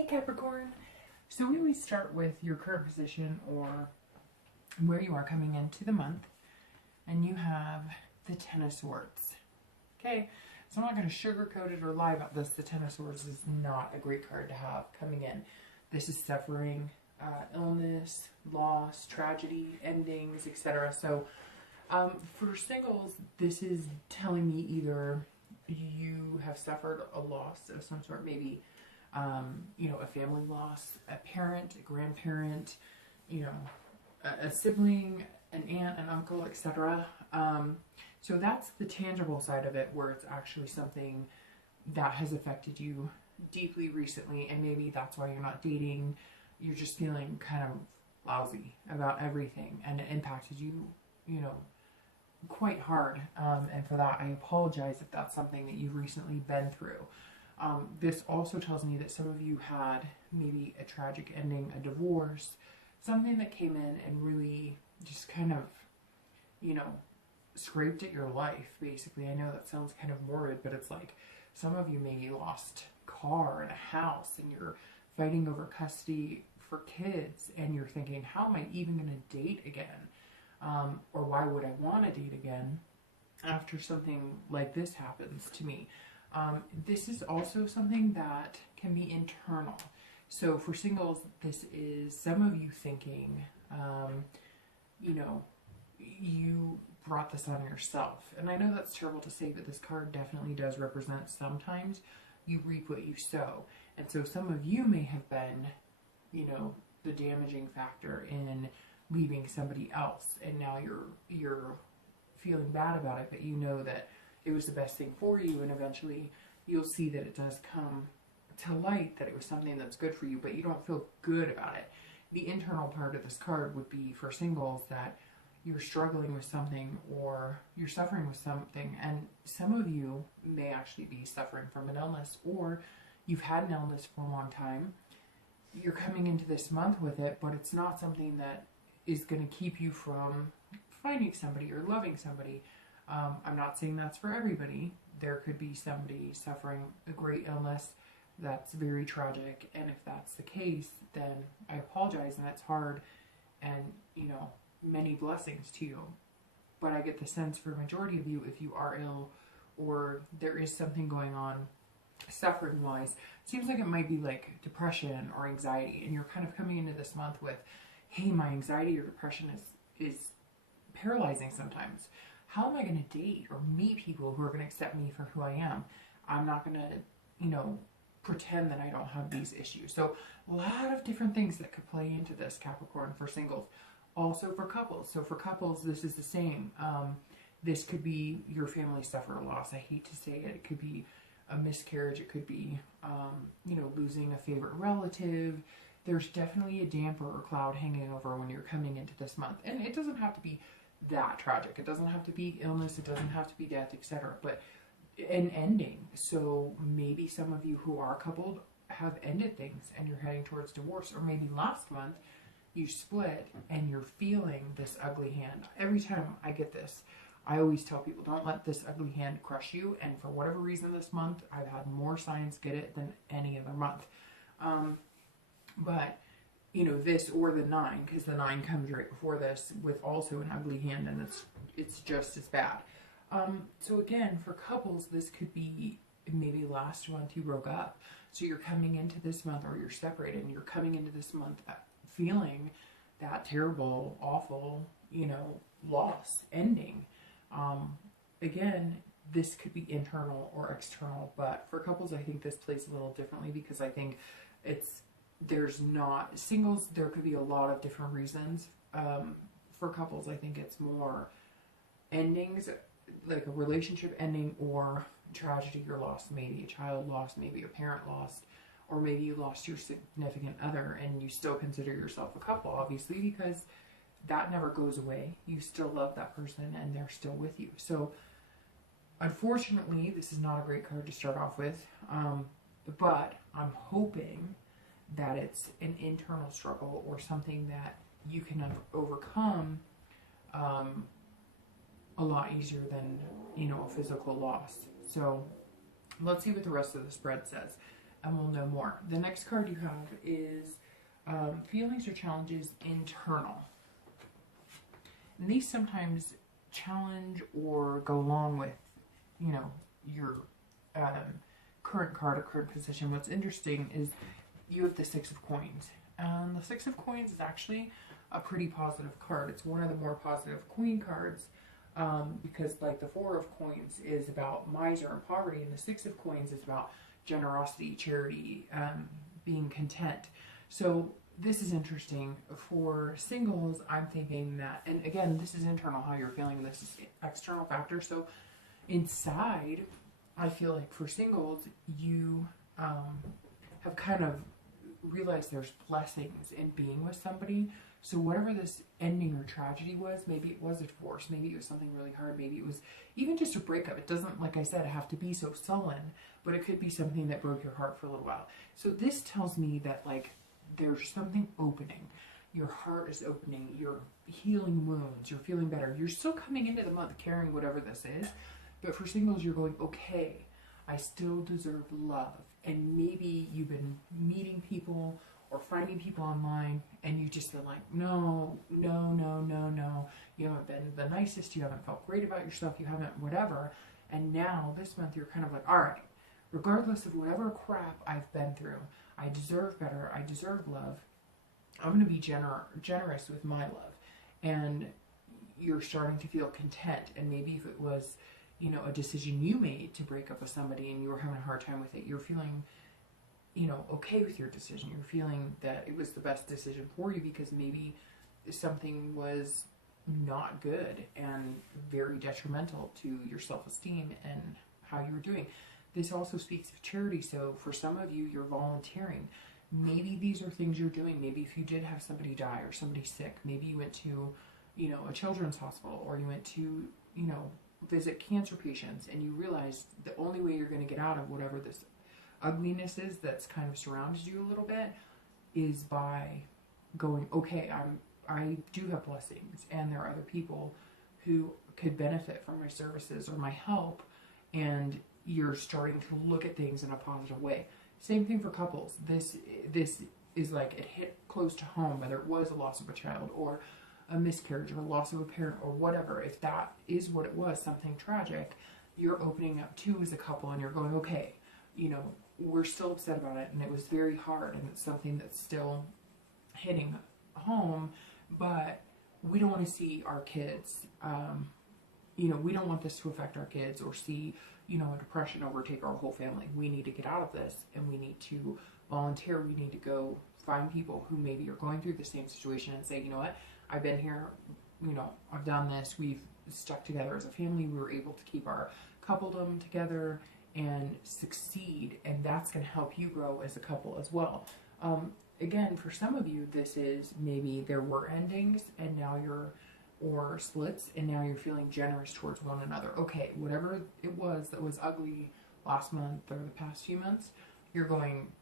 Hey Capricorn. So we always start with your current position or where you are coming into the month, and you have the Ten of Swords. Okay, so I'm not going to sugarcoat it or lie about this. The Ten of Swords is not a great card to have coming in. This is suffering, illness, loss, tragedy, endings, etc. So for singles, this is telling me either you have suffered a loss of some sort, maybe a family loss, a parent, a grandparent, a sibling, an aunt, an uncle, etc. So that's the tangible side of it, where it's actually something that has affected you deeply recently, and maybe that's why you're not dating. You're just feeling kind of lousy about everything, and it impacted you, quite hard. And for that, I apologize if that's something that you've recently been through. This also tells me that some of you had maybe a tragic ending, a divorce, something that came in and really just kind of, scraped at your life, basically. I know that sounds kind of morbid, but it's like some of you maybe lost a car and a house, and you're fighting over custody for kids, and you're thinking, how am I even going to date again? Or why would I want to date again after something like this happens to me? This is also something that can be internal. So for singles, this is some of you thinking, you brought this on yourself. And I know that's terrible to say, but this card definitely does represent sometimes you reap what you sow. And so some of you may have been, the damaging factor in leaving somebody else. And now you're feeling bad about it, but you know that it was the best thing for you, and eventually you'll see that it does come to light that it was something that's good for you, but you don't feel good about it. The internal part of this card would be for singles that you're struggling with something, or you're suffering with something, and some of you may actually be suffering from an illness, or you've had an illness for a long time. You're coming into this month with it, but it's not something that is going to keep you from finding somebody or loving somebody. I'm not saying that's for everybody. There could be somebody suffering a great illness that's very tragic, and if that's the case, then I apologize, and it's hard, and many blessings to you. But I get the sense for a majority of you, if you are ill or there is something going on suffering wise, seems like it might be like depression or anxiety, and you're kind of coming into this month with, hey, my anxiety or depression is paralyzing sometimes. How am I going to date or meet people who are going to accept me for who I am? I'm not going to, pretend that I don't have these issues. So a lot of different things that could play into this, Capricorn, for singles. Also for couples. So for couples, this is the same. This could be your family suffer a loss. I hate to say it. It could be a miscarriage. It could be, losing a favorite relative. There's definitely a damper or cloud hanging over when you're coming into this month. And it doesn't have to be that tragic. It doesn't have to be illness. It doesn't have to be death, etc. But an ending. So maybe some of you who are coupled have ended things and you're heading towards divorce. Or maybe last month you split and you're feeling this ugly hand. Every time I get this, I always tell people, don't let this ugly hand crush you. And for whatever reason this month, I've had more signs get it than any other month. But this or the 9, because the 9 comes right before this with also an ugly hand, and it's just as bad. So again, for couples, this could be maybe last month you broke up. So you're coming into this month, or you're separated, and you're coming into this month feeling that terrible, awful, loss, ending. Again, this could be internal or external, but for couples, I think this plays a little differently, because I think there's not singles. There could be a lot of different reasons. For couples, I think it's more endings, like a relationship ending, or tragedy or loss, maybe a child lost, maybe a parent lost, or maybe you lost your significant other and you still consider yourself a couple, obviously, because that never goes away. You still love that person and they're still with you. So unfortunately, this is not a great card to start off with, but I'm hoping that it's an internal struggle or something that you can overcome a lot easier than, a physical loss. So let's see what the rest of the spread says. and we'll know more. The next card you have is feelings or challenges internal. And these sometimes challenge or go along with, you know, your current card or current position. What's interesting is you have the Six of Coins. And the Six of Coins is actually a pretty positive card. It's one of the more positive Queen cards because like the Four of Coins is about miser and poverty, and the Six of Coins is about generosity, charity, being content. So this is interesting. For singles, I'm thinking that, and again, this is internal, how you're feeling. This is external factor. So inside, I feel like for singles, you have kind of realized there's blessings in being with somebody. So whatever this ending or tragedy was, maybe it was a divorce, maybe it was something really hard, maybe it was even just a breakup. It doesn't, like I said, have to be so sullen, but it could be something that broke your heart for a little while. So this tells me that like there's something opening. Your heart is opening. You're healing wounds. You're feeling better. You're still coming into the month carrying whatever this is. But for singles, you're going, okay, I still deserve love. And maybe you've been meeting people or finding people online and you just been like, no. You haven't been the nicest. You haven't felt great about yourself. You haven't whatever. And now this month you're kind of like, all right, regardless of whatever crap I've been through, I deserve better. I deserve love. I'm going to be generous with my love. And you're starting to feel content. And maybe if it was, you know, a decision you made to break up with somebody and you were having a hard time with it, you're feeling, you know, okay with your decision. You're feeling that it was the best decision for you because maybe something was not good and very detrimental to your self-esteem and how you were doing. This also speaks of charity. So for some of you, you're volunteering. Maybe these are things you're doing. Maybe if you did have somebody die or somebody sick, maybe you went to, you know, a children's hospital, or you went to, you know, visit cancer patients, and you realized the only way you're going to get out of whatever this ugliness is that's kind of surrounded you a little bit is by going, okay, I do have blessings, and there are other people who could benefit from my services or my help, and you're starting to look at things in a positive way. Same thing for couples. This is like it hit close to home, whether it was a loss of a child or a miscarriage or a loss of a parent or whatever. If that is what it was, something tragic, you're opening up to as a couple and you're going, okay, you know, we're still upset about it and it was very hard and it's something that's still hitting home, but we don't want to see our kids, you know, we don't want this to affect our kids or see, you know, a depression overtake our whole family. We need to get out of this and we need to volunteer. We need to go find people who maybe are going through the same situation and say, you know what, I've been here, you know, I've done this, we've stuck together as a family, we were able to keep our coupledom together and succeed, and that's going to help you grow as a couple as well. Again, for some of you, this is maybe there were endings and now you're, or splits, and now you're feeling generous towards one another. Okay, whatever it was that was ugly last month or the past few months, you're going,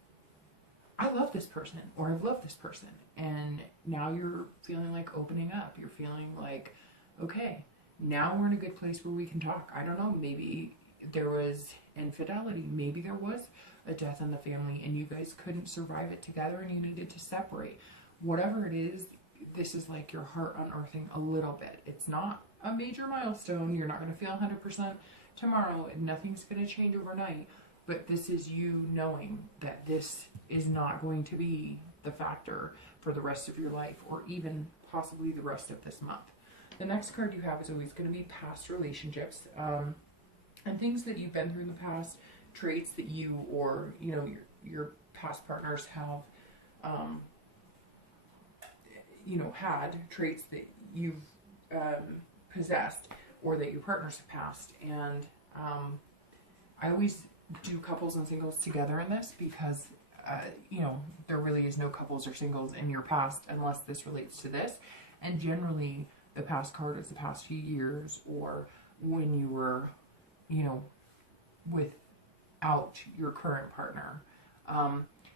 I love this person, or I've loved this person. And now you're feeling like opening up. You're feeling like, okay, now we're in a good place where we can talk. I don't know, maybe there was infidelity. Maybe there was a death in the family and you guys couldn't survive it together and you needed to separate. Whatever it is, this is like your heart unearthing a little bit. It's not a major milestone. You're not going to feel 100% tomorrow. Nothing's going to change overnight. But this is you knowing that this is not going to be the factor for the rest of your life or even possibly the rest of this month. The next card you have is always going to be past relationships and things that you've been through in the past, traits that you or, you know, your past partners have, you know, had traits that you've possessed or that your partners have passed. And I always do couples and singles together in this because, you know, there really is no couples or singles in your past unless this relates to this. And generally, the past card is the past few years or when you were, you know, without your current partner.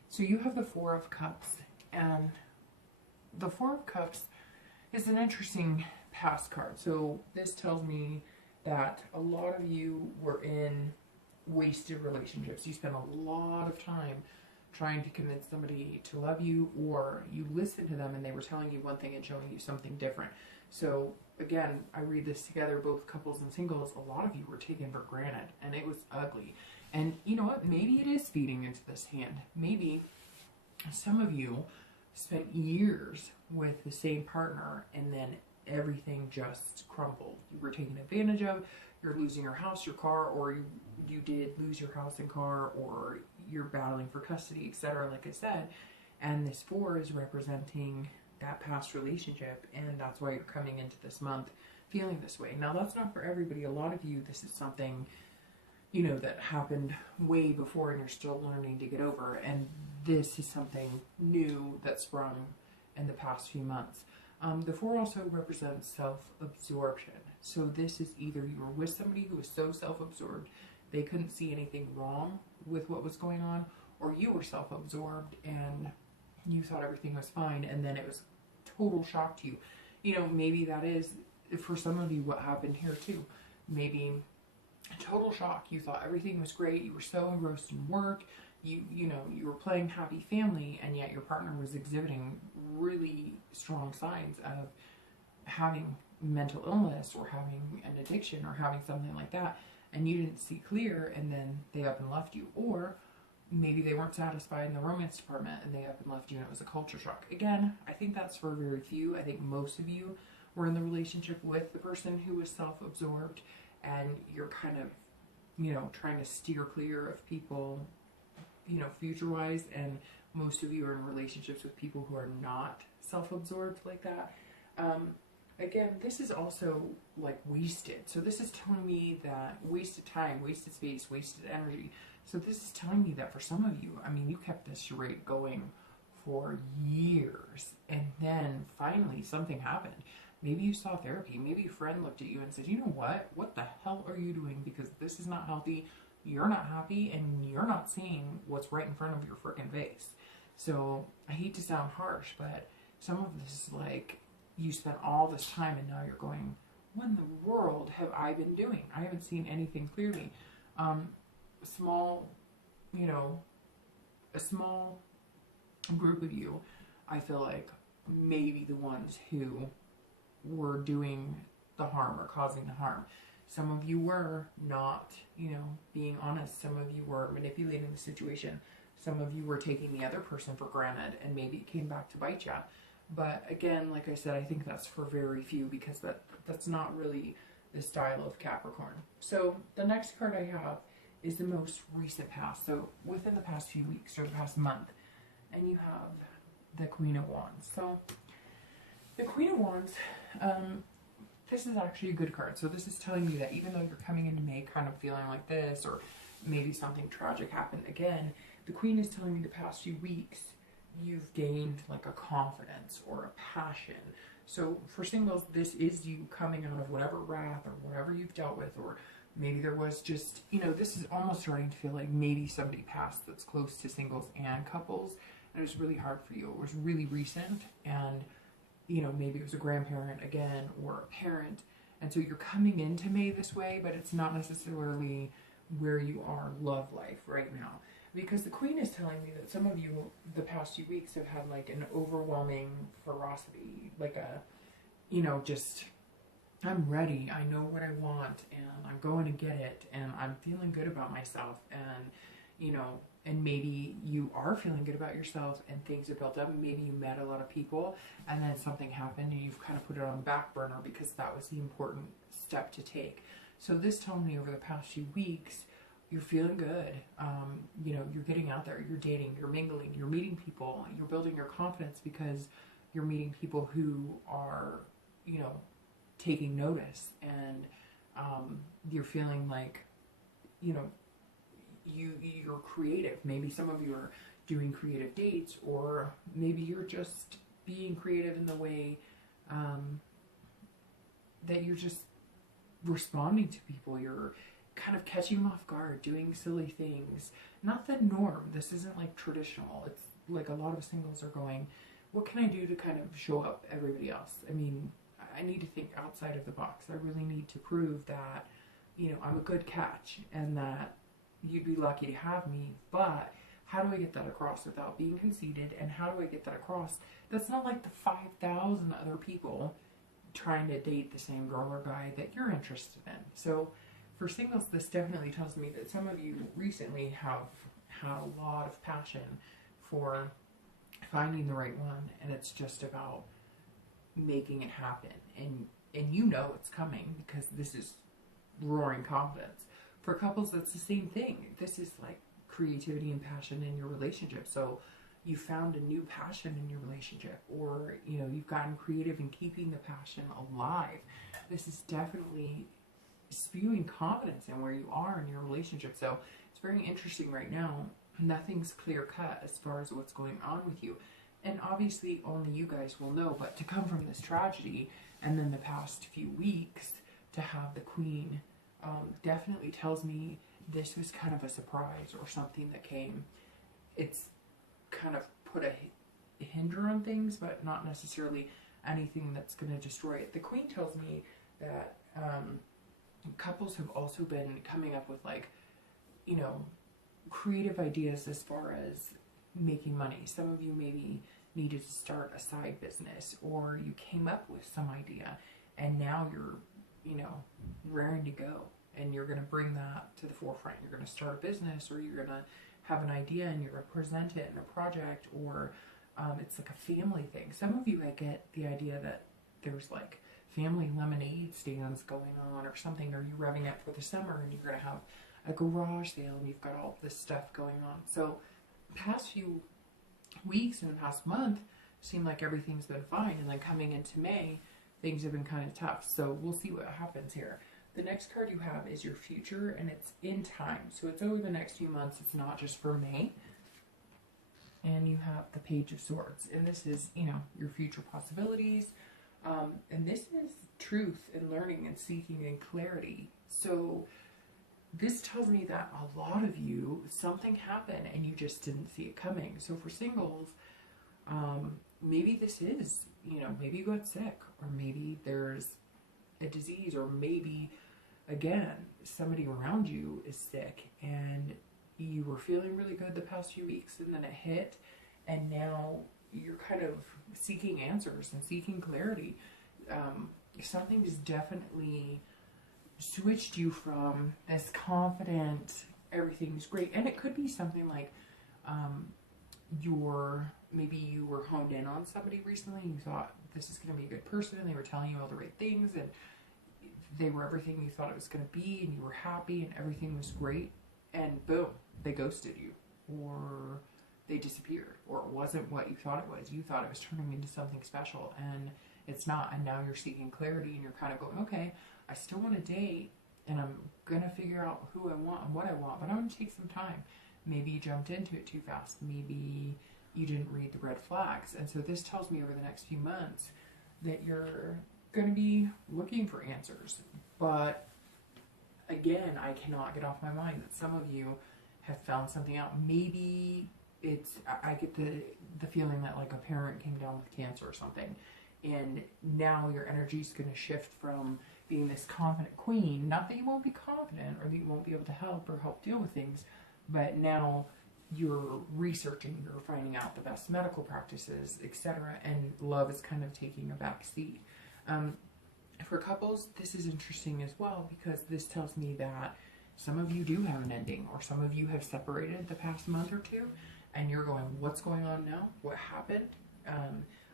So you have the Four of Cups, and the Four of Cups is an interesting past card. So this tells me that a lot of you were in wasted relationships. You spend a lot of time trying to convince somebody to love you, or you listen to them and they were telling you one thing and showing you something different. So again, I read this together, both couples and singles. A lot of you were taken for granted, and it was ugly. And you know what? Maybe it is feeding into this hand. Maybe some of you spent years with the same partner and then everything just crumbled. You were taken advantage of, you're losing your house, your car, or you did lose your house and car, or you're battling for custody, etc. like I said. And this 4 is representing that past relationship, and that's why you're coming into this month feeling this way. Now, that's not for everybody. A lot of you, this is something, you know, that happened way before and you're still learning to get over, and this is something new that sprung in the past few months. The 4 also represents self-absorption. So this is either you were with somebody who was so self-absorbed they couldn't see anything wrong with what was going on, or you were self-absorbed and you thought everything was fine, and then it was total shock to you. You know, maybe that is, for some of you, what happened here too. Maybe total shock. You thought everything was great. You were so engrossed in work. You know, you were playing happy family, and yet your partner was exhibiting really strong signs of having mental illness or having an addiction or having something like that, and you didn't see clear, and then they up and left you. Or maybe they weren't satisfied in the romance department and they up and left you, and it was a culture shock. Again, I think that's for very few. I think most of you were in the relationship with the person who was self-absorbed, and you're kind of, you know, trying to steer clear of people, you know, future-wise, and most of you are in relationships with people who are not self-absorbed like that. Again, this is also like wasted. So this is telling me that wasted time, wasted space, wasted energy. So this is telling me that for some of you, I mean, you kept this charade going for years, and then finally something happened. Maybe you saw therapy. Maybe a friend looked at you and said, you know what the hell are you doing? Because this is not healthy. You're not happy, and you're not seeing what's right in front of your freaking face. So I hate to sound harsh, but some of this is like, you spent all this time and now you're going, what in the world have I been doing? I haven't seen anything clearly. You know, a small group of you, I feel like, maybe the ones who were doing the harm or causing the harm. Some of you were not, you know, being honest. Some of you were manipulating the situation. Some of you were taking the other person for granted, and maybe it came back to bite you. But again, like I said, I think that's for very few, because that's not really the style of Capricorn. So the next card I have is the most recent past. So within the past few weeks or the past month. And you have the Queen of Wands. So the Queen of Wands, this is actually a good card. So this is telling you that even though you're coming into May kind of feeling like this, or maybe something tragic happened again, the Queen is telling me the past few weeks you've gained like a confidence or a passion. So for singles, this is you coming out of whatever wrath or whatever you've dealt with, or maybe there was just, you know, this is almost starting to feel like maybe somebody passed that's close to singles and couples, and it was really hard for you. It was really recent, and, you know, maybe it was a grandparent again or a parent, and so you're coming into May this way, but it's not necessarily where you are love life right now. Because the Queen is telling me that some of you the past few weeks have had like an overwhelming ferocity, like a, you know, just, I'm ready, I know what I want, and I'm going to get it, and I'm feeling good about myself, and, you know, and maybe you are feeling good about yourself and things have built up, and maybe you met a lot of people and then something happened and you've kind of put it on the back burner because that was the important step to take. So this told me over the past few weeks, you're feeling good, you know, you're getting out there, you're dating, you're mingling, you're meeting people, you're building your confidence because you're meeting people who are, you know, taking notice, and you're feeling like, you know, you're creative. Maybe some of you are doing creative dates, or maybe you're just being creative in the way that you're just responding to people. You're kind of catching them off guard, doing silly things. Not the norm. This isn't like traditional. It's like a lot of singles are going, what can I do to kind of show up everybody else? I mean, I need to think outside of the box. I really need to prove that, you know, I'm a good catch, and that, you'd be lucky to have me, but how do I get that across without being conceited? And how do I get that across? That's not like the 5,000 other people trying to date the same girl or guy that you're interested in. So for singles, this definitely tells me that some of you recently have had a lot of passion for finding the right one, and it's just about making it happen. And you know it's coming because this is roaring confidence. For couples, that's the same thing. This is like creativity and passion in your relationship. So you found a new passion in your relationship, or you know, you've gotten creative in keeping the passion alive. This is definitely spewing confidence in where you are in your relationship. So it's very interesting right now. Nothing's clear cut as far as what's going on with you, and obviously only you guys will know. But to come from this tragedy and then the past few weeks to have the Queen definitely tells me this was kind of a surprise or something that came. It's kind of put a hinder on things, but not necessarily anything that's going to destroy it. The Queen tells me that couples have also been coming up with, like, you know, creative ideas as far as making money. Some of you maybe needed to start a side business, or you came up with some idea and now you're, you know, raring to go, and you're going to bring that to the forefront. You're going to start a business, or you're going to have an idea and you're going to present it in a project, or it's like a family thing. Some of you, I get the idea that there's like family lemonade stands going on or something, or you're revving up for the summer and you're going to have a garage sale and you've got all this stuff going on. So past few weeks and the past month seem like everything's been fine, and then coming into May, things have been kind of tough. So we'll see what happens here. The next card you have is your future, and it's in time. So it's over the next few months. It's not just for May. And you have the Page of Swords. And this is, you know, your future possibilities. And this is truth and learning and seeking and clarity. So this tells me that a lot of you, something happened and you just didn't see it coming. So for singles, maybe this is, you know, maybe you got sick, or maybe there's a disease, or maybe, again, somebody around you is sick and you were feeling really good the past few weeks and then it hit, and now you're kind of seeking answers and seeking clarity. Something's definitely switched you from this confident, everything's great, and it could be something like maybe you were honed in on somebody recently and you thought this is going to be a good person, and they were telling you all the right things, and they were everything you thought it was going to be, and you were happy and everything was great, and boom, they ghosted you, or they disappeared, or it wasn't what you thought it was. You thought it was turning into something special, and it's not. And now you're seeking clarity, and you're kind of going, okay, I still want to date, and I'm going to figure out who I want and what I want, but I'm going to take some time. Maybe you jumped into it too fast. Maybe you didn't read the red flags. And so this tells me over the next few months that you're going to be looking for answers. But again, I cannot get off my mind that some of you have found something out. Maybe it's, I get the feeling that like a parent came down with cancer or something, and now your energy is going to shift from being this confident queen. Not that you won't be confident or that you won't be able to help or help deal with things, but now you're researching, you're finding out the best medical practices, etc., and love is kind of taking a back seat. For couples, this is interesting as well, because this tells me that some of you do have an ending, or some of you have separated the past month or two, and you're going, what's going on now? What happened?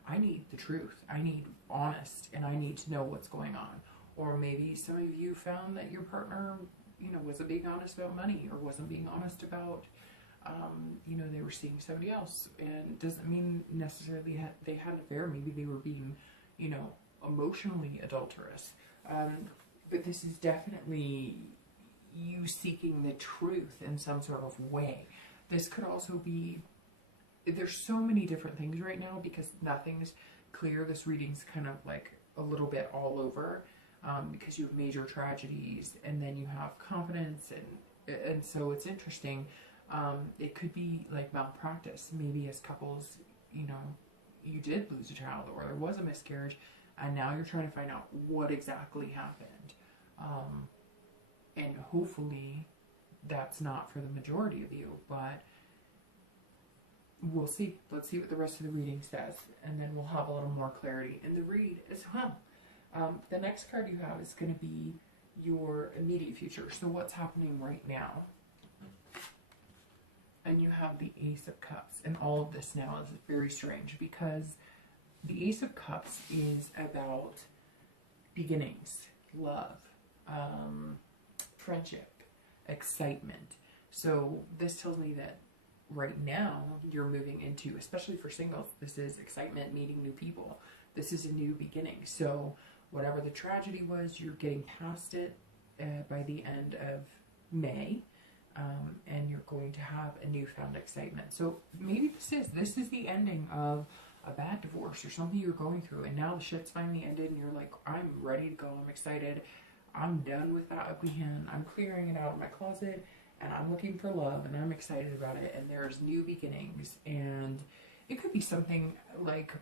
I need the truth. I need honest, and I need to know what's going on. Or maybe some of you found that your partner, you know, wasn't being honest about money, or wasn't being honest about, you know, they were seeing somebody else. And it doesn't mean necessarily they had an affair. Maybe they were being, you know, emotionally adulterous. But this is definitely you seeking the truth in some sort of way. This could also be, there's so many different things right now because nothing's clear. This reading's kind of like a little bit all over, because you have major tragedies and then you have confidence, and so it's interesting. It could be like malpractice. Maybe as couples, you know, you did lose a child, or there was a miscarriage, and now you're trying to find out what exactly happened. And hopefully that's not for the majority of you, but we'll see. Let's see what the rest of the reading says, and then we'll have a little more clarity in the read as well. The next card you have is going to be your immediate future. So what's happening right now? And you have the Ace of Cups. And all of this now is very strange because the Ace of Cups is about beginnings, love, friendship, excitement. So this tells me that right now you're moving into, especially for singles, this is excitement, meeting new people. This is a new beginning. So whatever the tragedy was, you're getting past it by the end of May. And you're going to have a newfound excitement. So maybe this is the ending of a bad divorce or something you're going through, and now the shit's finally ended and you're like, I'm ready to go, I'm excited, I'm done with that ugly hand, I'm clearing it out of my closet, and I'm looking for love, and I'm excited about it, and there's new beginnings. And it could be something like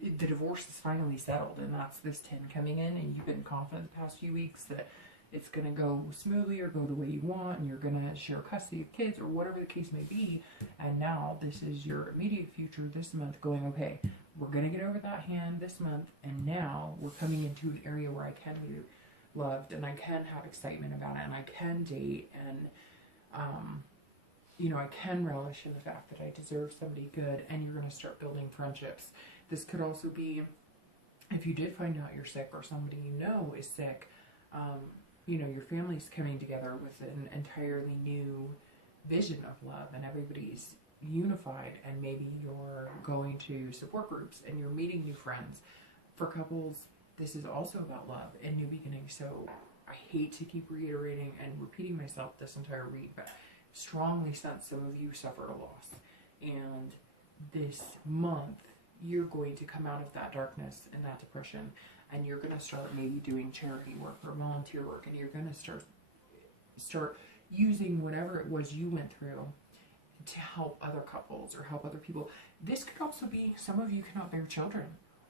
the divorce is finally settled, and that's this 10 coming in, and you've been confident the past few weeks that it's going to go smoothly or go the way you want, and you're going to share custody of kids or whatever the case may be. And now this is your immediate future this month going, okay, we're going to get over that hand this month, and now we're coming into an area where I can be loved, and I can have excitement about it, and I can date, and you know, I can relish in the fact that I deserve somebody good, and you're going to start building friendships. This could also be if you did find out you're sick or somebody you know is sick. You know, your family's coming together with an entirely new vision of love, and everybody's unified, and maybe you're going to support groups and you're meeting new friends. For couples, this is also about love and new beginnings. So I hate to keep reiterating and repeating myself this entire read, but strongly sense some of you suffered a loss, and this month you're going to come out of that darkness and that depression, and you're going to start maybe doing charity work or volunteer work, and you're going to start using whatever it was you went through to help other couples or help other people. This could also be some of you cannot bear children,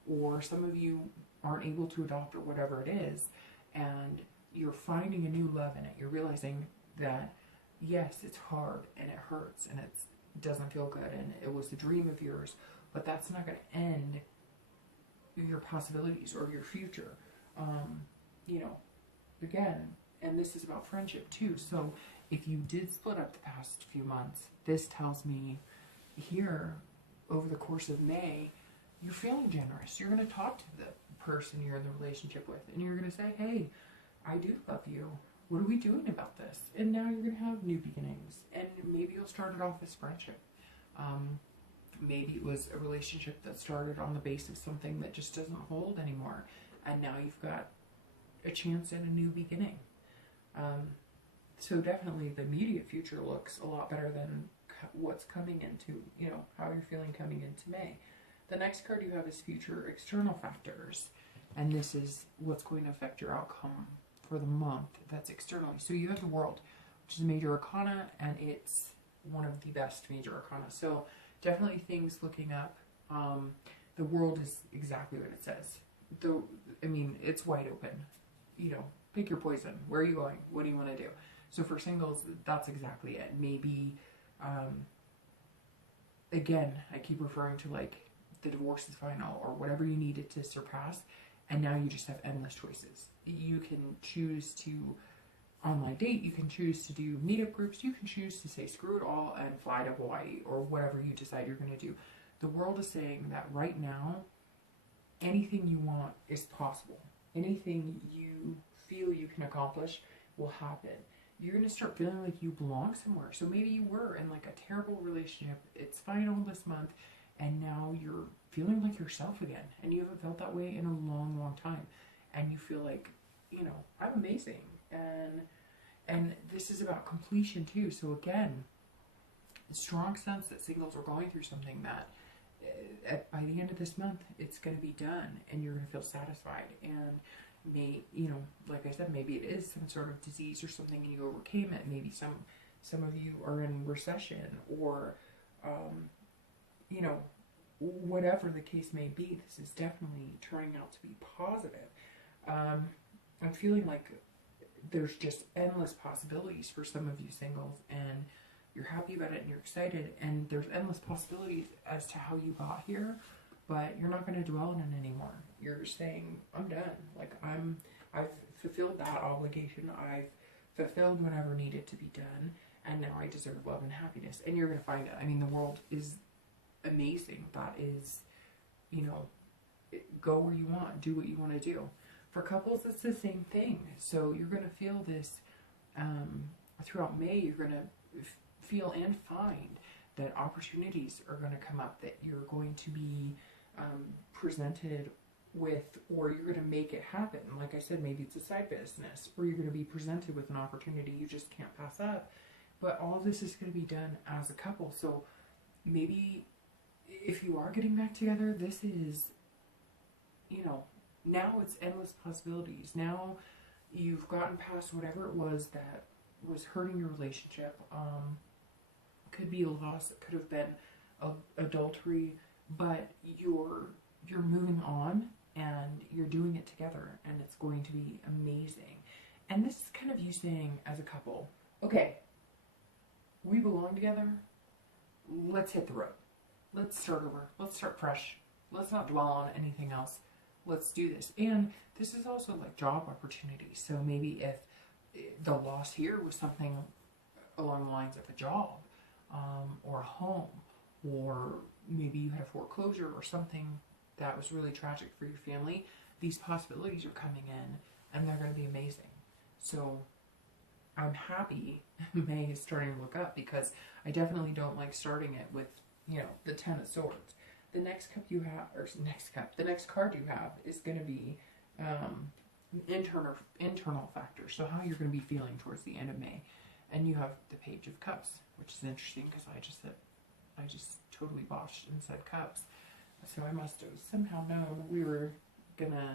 or some of you aren't able to adopt, or whatever it is, and you're finding a new love in it. You're realizing that yes, it's hard and it hurts and it doesn't feel good, and it was a dream of yours, but that's not going to end your possibilities or your future. You know, again, and this is about friendship too. So if you did split up the past few months, this tells me here over the course of May, you're feeling generous. You're going to talk to the person you're in the relationship with, and you're going to say, hey, I do love you. What are we doing about this? And now you're going to have new beginnings, and maybe you'll start it off as friendship. Maybe it was a relationship that started on the basis of something that just doesn't hold anymore, and now you've got a chance at a new beginning. So definitely the immediate future looks a lot better than what's coming into, you know, how you're feeling coming into May. The next card you have is future external factors, and this is what's going to affect your outcome for the month. That's externally. So you have the World, which is a major arcana, and it's one of the best major arcana. So definitely things looking up. The World is exactly what it says. I mean, it's wide open. You know, pick your poison. Where are you going? What do you want to do? So for singles, that's exactly it. Maybe, again, I keep referring to like the divorce is final or whatever you needed to surpass, and now you just have endless choices. You can choose to online date, you can choose to do meetup groups, you can choose to say screw it all and fly to Hawaii or whatever you decide you're going to do. The World is saying that right now, anything you want is possible. Anything you feel you can accomplish will happen. You're going to start feeling like you belong somewhere. So maybe you were in like a terrible relationship, it's final this month, and now you're feeling like yourself again, and you haven't felt that way in a long, long time, and you feel like, you know, I'm amazing, and this is about completion too. So again, a strong sense that singles are going through something that by the end of this month it's going to be done, and you're going to feel satisfied. And you know, like I said, maybe it is some sort of disease or something and you overcame it. Maybe some of you are in recession, or you know, whatever the case may be, this is definitely turning out to be positive. I'm feeling like there's just endless possibilities for some of you singles, and you're happy about it and you're excited, and there's endless possibilities as to how you got here, but you're not going to dwell on it anymore. You're saying, I'm done. Like, I've fulfilled that obligation. I've fulfilled whatever needed to be done, and now I deserve love and happiness. And you're going to find it. I mean, the world is amazing. That is, you know, go where you want, do what you want to do. For couples, it's the same thing. So you're going to feel this throughout May. You're going to feel and find that opportunities are going to come up, that you're going to be presented with, or you're going to make it happen. Like I said, maybe it's a side business, or you're going to be presented with an opportunity you just can't pass up. But all of this is going to be done as a couple. So maybe if you are getting back together, this is, you know, now it's endless possibilities. Now you've gotten past whatever it was that was hurting your relationship. Could be a loss, it could have been adultery, but you're moving on and you're doing it together, and it's going to be amazing. And this is kind of you saying as a couple, okay, we belong together, let's hit the road. Let's start over. Let's start fresh. Let's not dwell on anything else. Let's do this. And this is also like job opportunities. So maybe if the loss here was something along the lines of a job, or a home, or maybe you had a foreclosure or something that was really tragic for your family, these possibilities are coming in and they're going to be amazing. So I'm happy May is starting to look up, because I definitely don't like starting it with, you know, the Ten of Swords. The next cup you have, or the next card you have is going to be internal factors. So how you're going to be feeling towards the end of May. And you have the Page of Cups, which is interesting because I just totally botched and said cups. So I must have somehow known we were going to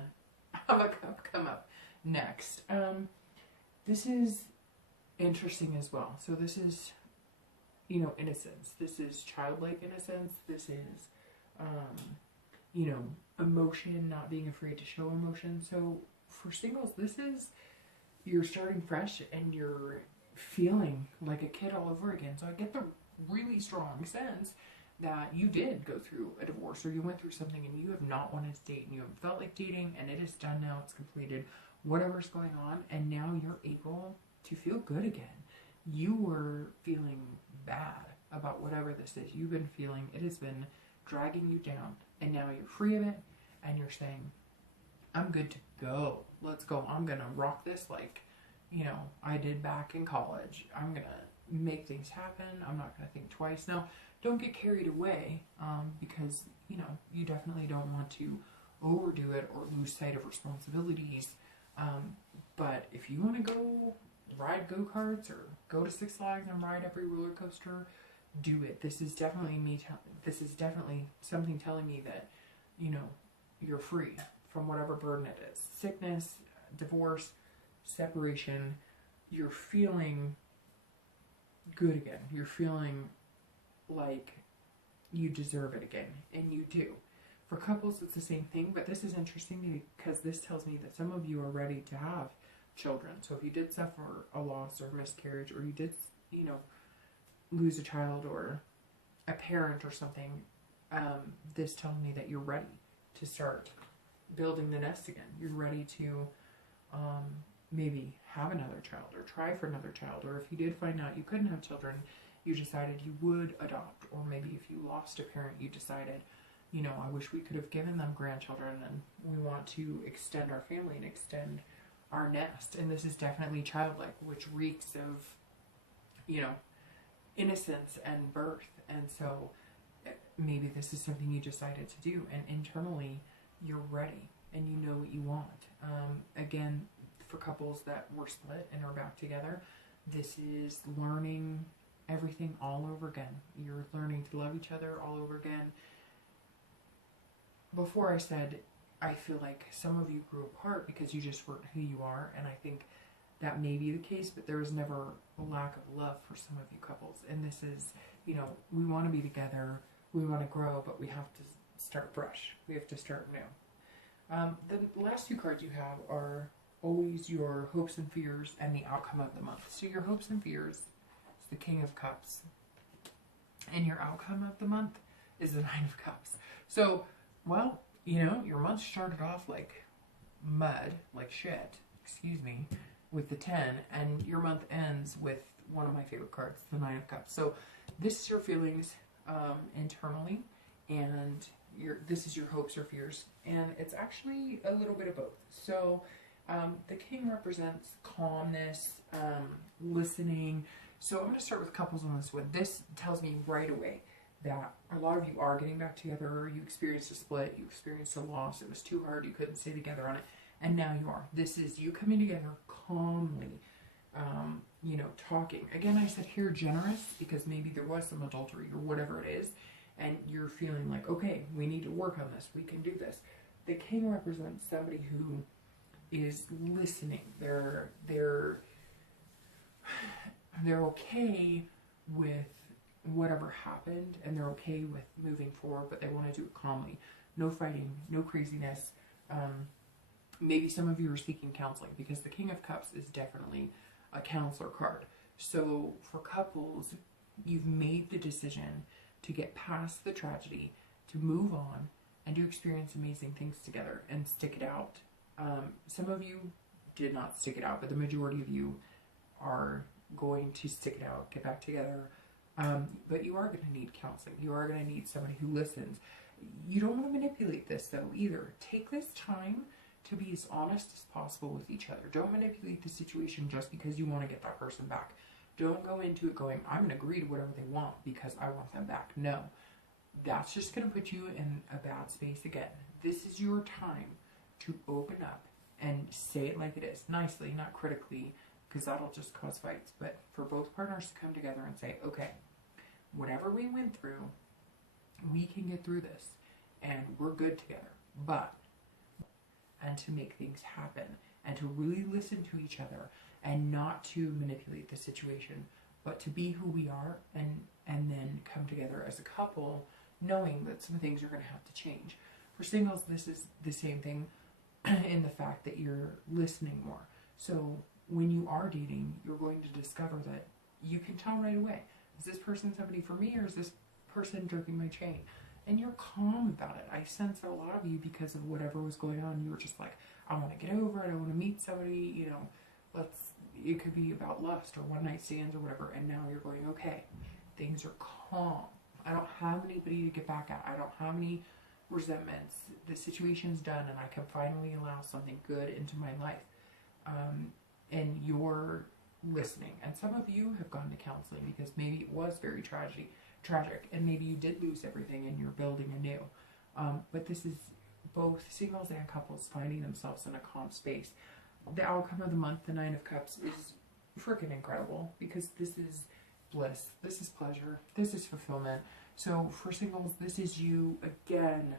have a cup come up next. This is interesting as well. So this is, you know, innocence. This is childlike innocence. This is, you know, emotion, not being afraid to show emotion. So for singles, this is, you're starting fresh and you're feeling like a kid all over again. So I get the really strong sense that you did go through a divorce, or you went through something and you have not wanted to date and you haven't felt like dating, and it is done now, it's completed, whatever's going on, and now you're able to feel good again. You were feeling bad about whatever this is. You've been feeling, it has been dragging you down, and now you're free of it, and you're saying, I'm good to go. Let's go. I'm going to rock this like, you know, I did back in college. I'm going to make things happen. I'm not going to think twice. Now, don't get carried away, because, you know, you definitely don't want to overdo it or lose sight of responsibilities. But if you want to go ride go-karts or go to Six Flags and ride every roller coaster, do it. This is definitely this is definitely something telling me that, you know, you're free from whatever burden it is. Sickness, divorce, separation. You're feeling good again. You're feeling like you deserve it again, and you do. For couples, it's the same thing, but this is interesting because this tells me that some of you are ready to have children. So if you did suffer a loss or miscarriage, or you did, you know, lose a child or a parent or something, this tells me that you're ready to start building the nest again. You're ready to maybe have another child or try for another child, or if you did find out you couldn't have children, you decided you would adopt, or maybe if you lost a parent, you decided, you know, I wish we could have given them grandchildren, and we want to extend our family and extend our nest. And this is definitely childlike, which reeks of, you know, innocence and birth. And so maybe this is something you decided to do, and internally you're ready and you know what you want. Again, for couples that were split and are back together, this is learning everything all over again. You're learning to love each other all over again. Before I said, I feel like some of you grew apart because you just weren't who you are, and I think that may be the case, but there was never a lack of love for some of you couples. And this is, you know, we want to be together, we want to grow, but we have to start fresh. We have to start new. The last two cards you have are always your hopes and fears and the outcome of the month. So your hopes and fears is the King of Cups, and your outcome of the month is the Nine of Cups. So, well, you know, your month started off like mud, like shit, excuse me, with the 10, and your month ends with one of my favorite cards, the Nine of Cups. So this is your feelings internally, and this is your hopes or fears, and it's actually a little bit of both. So the King represents calmness, listening. So I'm going to start with couples on this one. This tells me right away that a lot of you are getting back together. You experienced a split, you experienced a loss, it was too hard, you couldn't stay together on it, and now you are. This is you coming together calmly, you know, talking. Again, I said here generous because maybe there was some adultery or whatever it is, and you're feeling like, okay, we need to work on this, we can do this. The King represents somebody who is listening. They're okay with whatever happened, and they're okay with moving forward, but they want to do it calmly. No fighting, no craziness. Maybe some of you are seeking counseling, because the King of Cups is definitely a counselor card. So for couples, you've made the decision to get past the tragedy, to move on, and to experience amazing things together and stick it out. Some of you did not stick it out, but the majority of you are going to stick it out, get back together. But you are going to need counseling. You are going to need somebody who listens. You don't want to manipulate this, though, either. Take this time to be as honest as possible with each other. Don't manipulate the situation just because you want to get that person back. Don't go into it going, I'm going to agree to whatever they want because I want them back. No. That's just going to put you in a bad space again. This is your time to open up and say it like it is. Nicely, not critically, because that'll just cause fights. But for both partners to come together and say, okay, whatever we went through, we can get through this, and we're good together. But, and to make things happen, and to really listen to each other, and not to manipulate the situation, but to be who we are, and then come together as a couple, knowing that some things are going to have to change. For singles, this is the same thing in the fact that you're listening more. So when you are dating, you're going to discover that you can tell right away, is this person somebody for me, or is this person jerking my chain? And you're calm about it. I sense a lot of you, because of whatever was going on, you were just like, I want to get over it, I want to meet somebody, you know, it could be about lust or one night stands or whatever, and now you're going, okay, things are calm. I don't have anybody to get back at. I don't have any resentments. The situation's done, and I can finally allow something good into my life. And you're listening. And some of you have gone to counseling because maybe it was very tragic, and maybe you did lose everything and you're building anew. But this is both singles and couples finding themselves in a calm space. The outcome of the month, the Nine of Cups, is freaking incredible, because this is bliss, this is pleasure, this is fulfillment. So for singles, this is you again.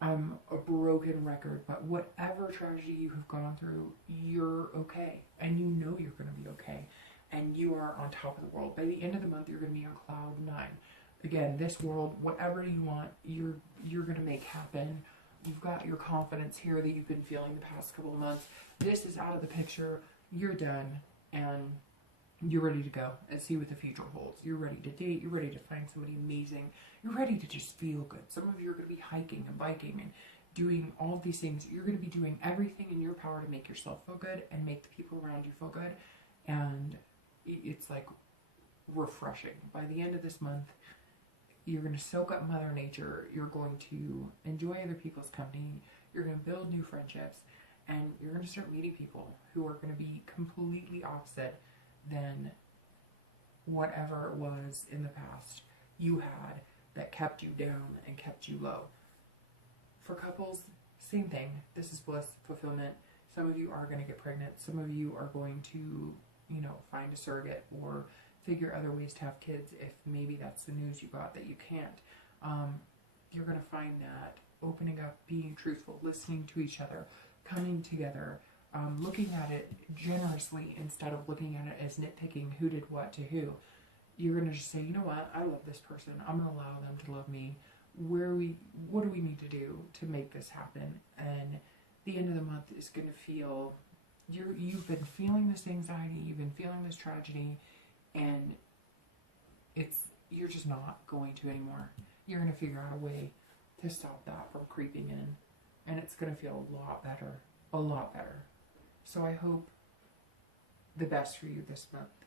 I'm a broken record, but whatever tragedy you have gone through, you're okay, and you know you're going to be okay, and you are on top of the world. By the end of the month, you're going to be on cloud 9. Again, this world, whatever you want, you're going to make happen. You've got your confidence here that you've been feeling the past couple of months. This is out of the picture. You're done, and you're ready to go and see what the future holds. You're ready to date. You're ready to find somebody amazing. You're ready to just feel good. Some of you are going to be hiking and biking and doing all of these things. You're going to be doing everything in your power to make yourself feel good and make the people around you feel good. And it's like refreshing. By the end of this month, you're going to soak up Mother Nature. You're going to enjoy other people's company. You're going to build new friendships. And you're going to start meeting people who are going to be completely opposite than whatever it was in the past you had that kept you down and kept you low. For couples, same thing. This is bliss, fulfillment. Some of you are going to get pregnant. Some of you are going to, you know, find a surrogate or figure other ways to have kids if maybe that's the news you got that you can't. You're going to find that opening up, being truthful, listening to each other, coming together, looking at it generously instead of looking at it as nitpicking who did what to who. You're going to just say, you know what, I love this person. I'm going to allow them to love me. What do we need to do to make this happen? And the end of the month is going to feel, you've been feeling this anxiety, you've been feeling this tragedy, and you're just not going to anymore. You're going to figure out a way to stop that from creeping in, and it's going to feel a lot better, a lot better. So I hope the best for you this month.